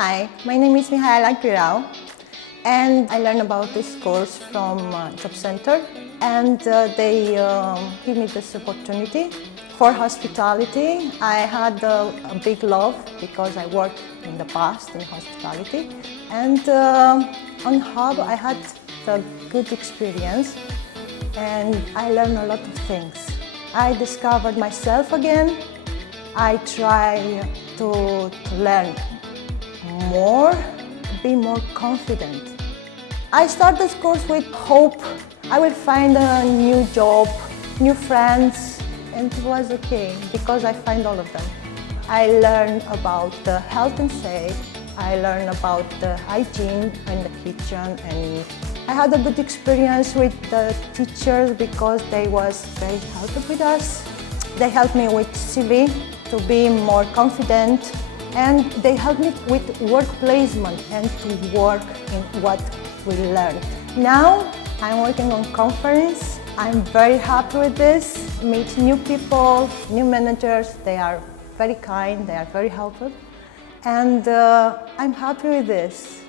Hi, my name is Mihaela, and I learned about this course from Job Center, and they give me this opportunity for hospitality. I had a big love because I worked in the past in hospitality, and on Hub I had a good experience, and I learned a lot of things. I discovered myself again. I try to learn more, be more confident. I started this course with hope I will find a new job, new friends, and it was okay because I find all of them. I learned about the health and safety, I learned about the hygiene in the kitchen, and I had a good experience with the teachers because they was very helpful with us. They helped me with CV to be more confident, and they helped me with work placement and to work in what we learned. Now I'm working on conference. I'm very happy with this. Meet new people, new managers. They are very kind, they are very helpful, and I'm happy with this.